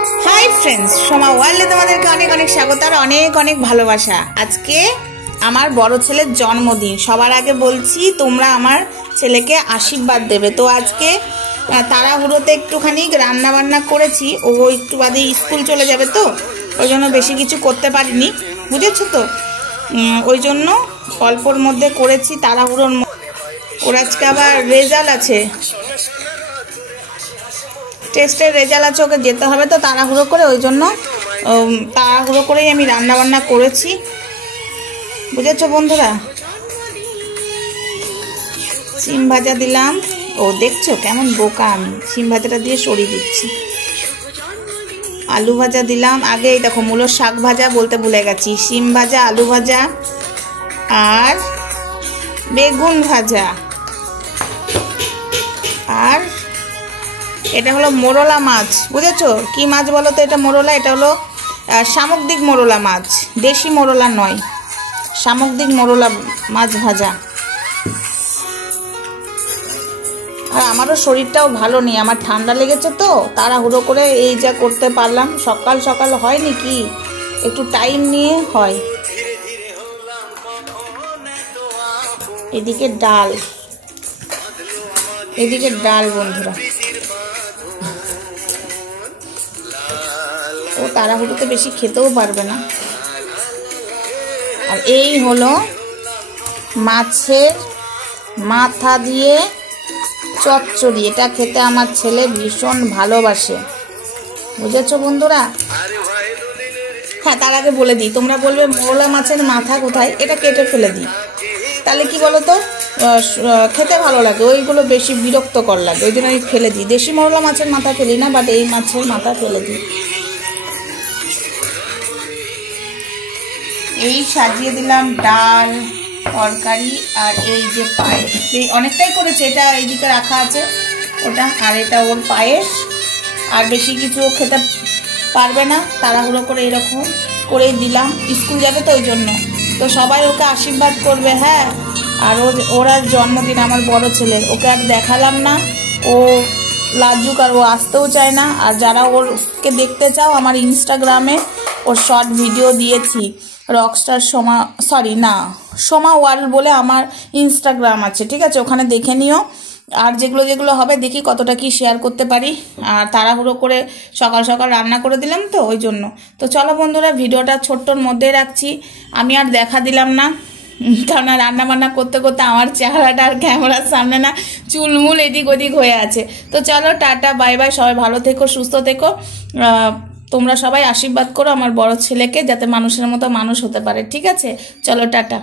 Hi friends, Soma ওয়ার্ল্ডে তোমাদেরকে অনেক অনেক স্বাগত আর অনেক অনেক ভালোবাসা। আজকে আমার বড় ছেলের জন্মদিন। সবার আগে বলছি তোমরা আমার ছেলেকে আশীর্বাদ দেবে। তো আজকে তাড়াহুড়োতে একটুখানি রান্না বান্না করেছি, ও একটু বাদে স্কুল চলে যাবে, তো ওই জন্য বেশি কিছু করতে পারিনি, বুঝেছো তো। ওই জন্য অল্পর মধ্যে করেছি, তাড়াহুড়োর মধ্যে। ওর আজকে আবার রেজাল্ট আছে, টেস্টের রেজাল্ট আছে, ওকে যেতে হবে, তো তাড়াহুড়ো করে, ওই জন্য তাড়াহুড়ো করেই আমি রান্না বান্না করেছি, বুঝেছো বন্ধুরা। সিম ভাজা দিলাম, ও দেখছো কেমন বোকা, আমি সিম ভাজাটা দিয়ে সরিয়ে দিচ্ছি। আলু ভাজা দিলাম, আগে এই দেখো মূলো শাক ভাজা বলতে ভুলে গেছি। সিম ভাজা, আলু ভাজা আর বেগুন ভাজা, আর এটা হলো মোরলা মাছ, বুঝেছো। কি মাছ বলো তো এটা? মোরলা। এটা হলো সামুদ্রিক মোরলা মাছ, দেশি মোরলা নয়, সামুদ্রিক মোরলা মাছ ভাজা। আর আমারও শরীরটাও ভালো নেই, আমার ঠান্ডা লেগেছে, তো তাড়াহুড়ো করে এই যা করতে পারলাম। সকাল সকাল হয়নি কি, একটু টাইম নিয়ে হয়। এদিকে ডাল, এদিকে ডাল বন্ধুরা। ও তাড়াহুড়োতে বেশি খেতেও পারবে না। আর এই হলো মাছের মাথা দিয়ে চচ্চড়ি, এটা খেতে আমার ছেলে ভীষণ ভালোবাসে, বুঝেছো বন্ধুরা। হ্যাঁ, তার আগে বলে দিই, তোমরা বলবে মোরলা মাছের মাথা কোথায়, এটা কেটে ফেলে দিই, তাহলে কি বলো তো খেতে ভালো লাগে, ওইগুলো বেশি বিরক্তকর লাগে, ওই জন্য আমি ফেলে দিই। দেশি মোরলা মাছের মাথা ফেলি না, বাট এই মাছের মাথা ফেলে দিই। এই সাজিয়ে দিলাম ডাল, তরকারি, আর এই যে পায়েস, এই অনেকটাই করেছে, এটা এইদিকে রাখা আছে ওটা, আর এটা ওর পায়েস। আর বেশি কিছু খেতে পারবে না, তাড়াহুড়ো করে এরকম করেই দিলাম, স্কুল যাবে তো ওই জন্য। তো সবাই ওকে আশীর্বাদ করবে, হ্যাঁ। আর ওর আর জন্মদিন আমার বড় ছেলের, ওকে আর দেখালাম না, ও লাজুক, আর ও আসতেও চায় না। আর যারা ওরকে দেখতে চাও, আমার ইনস্টাগ্রামে ওর শর্ট ভিডিও দিয়েছি, রকস্টার সোমা, সরি না, সোমা ওয়ার্ল্ড বলে আমার ইনস্টাগ্রাম আছে, ঠিক আছে, ওখানে দেখে নিও। আর যেগুলো যেগুলো হবে দেখি কতটা কি শেয়ার করতে পারি। আর তাড়াহুড়ো করে সকাল সকাল রান্না করে দিলাম, তো ওই জন্য। তো চলো বন্ধুরা, ভিডিওটা ছোট্টর মধ্যে রাখছি, আমি আর দেখা দিলাম না, কারণ রান্না বান্না করতে করতে আমার চেহারাটা আর ক্যামেরার সামনে না চুলমুল এদিক ওদিক হয়ে আছে। তো চলো, টাটা, বাই বাই, সবাই ভালো থেকো, সুস্থ থেকো। তোমরা সবাই আশীর্বাদ করো আমার বড় ছেলেকে, যাতে মানুষের মতো মানুষ হতে পারে, ঠিক আছে। চলো, টাটা।